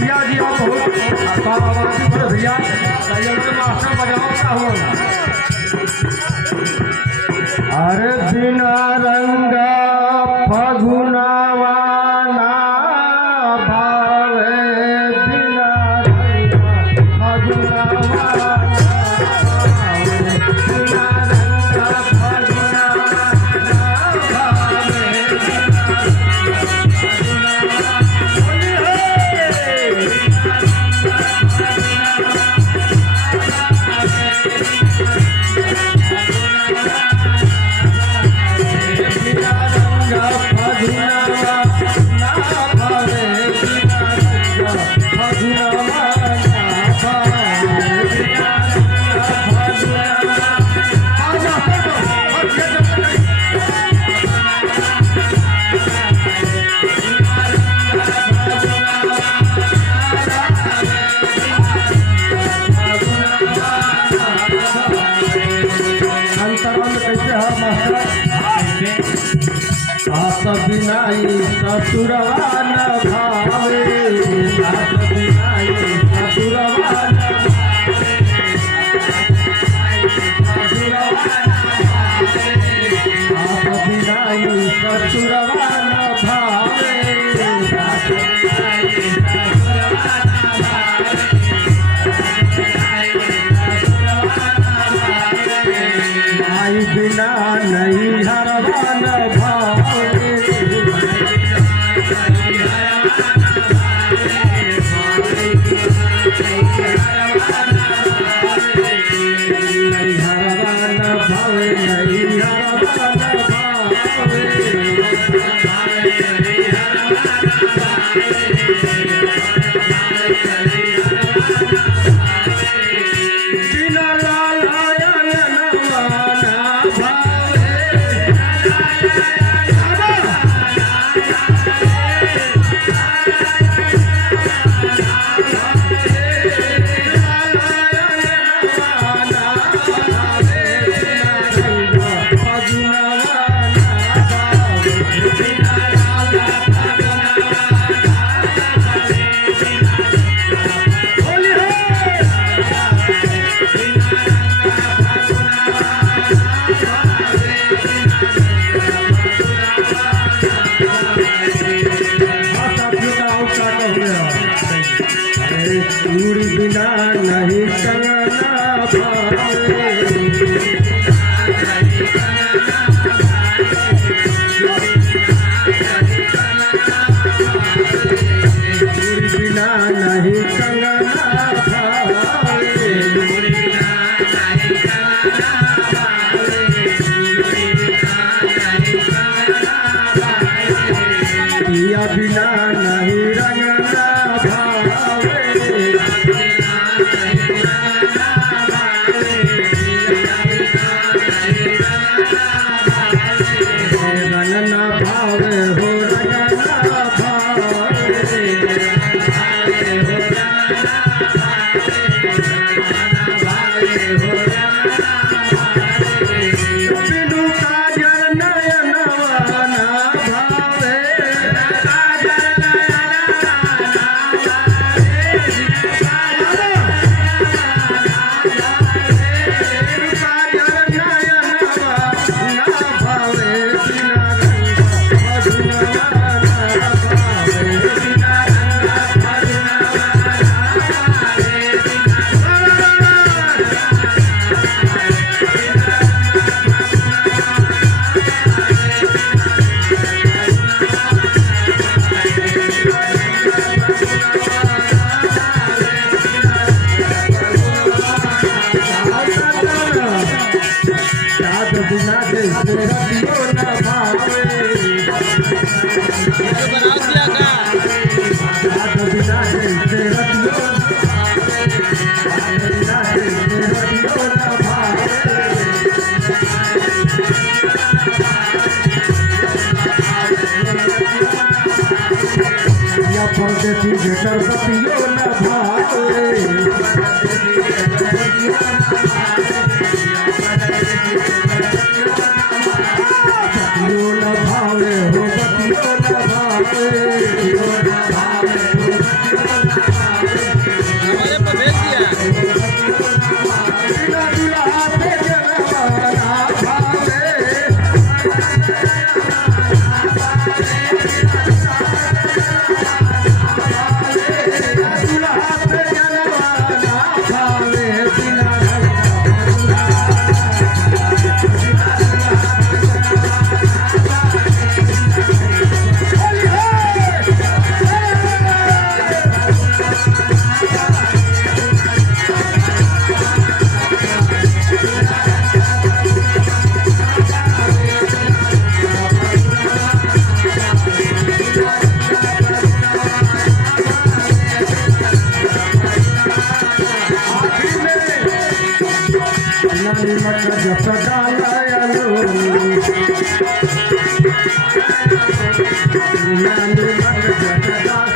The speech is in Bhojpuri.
जी आप बहुत भैया मास्टर बजाओ हुआ अरे बिना रंग फगुनावा ना भावे बिना रंग फगुनावा बिना रंग फगुनावा ना बिनाई ससुरवा न भावे सास बिनाई ससुरवा बिनाई ससुरवा न भावे आई बिना नहीं हरवा न भावे बिना नहीं कंगना भावे बिना नहीं कंगना पिया बिना नहीं रंगना भावे रंगना भावे हो रंगना बिनु काजल नयनवा ना भावे परदेसी बेटर पतियो न भावे पतियो न भावे हो पतियो न भावे हमारे पर भेज दिया बिना दुल्हा पे जनवा ना भावे दुल्हा पे जनवा ना भावे बिना नमक जप डालू नमक जप डाल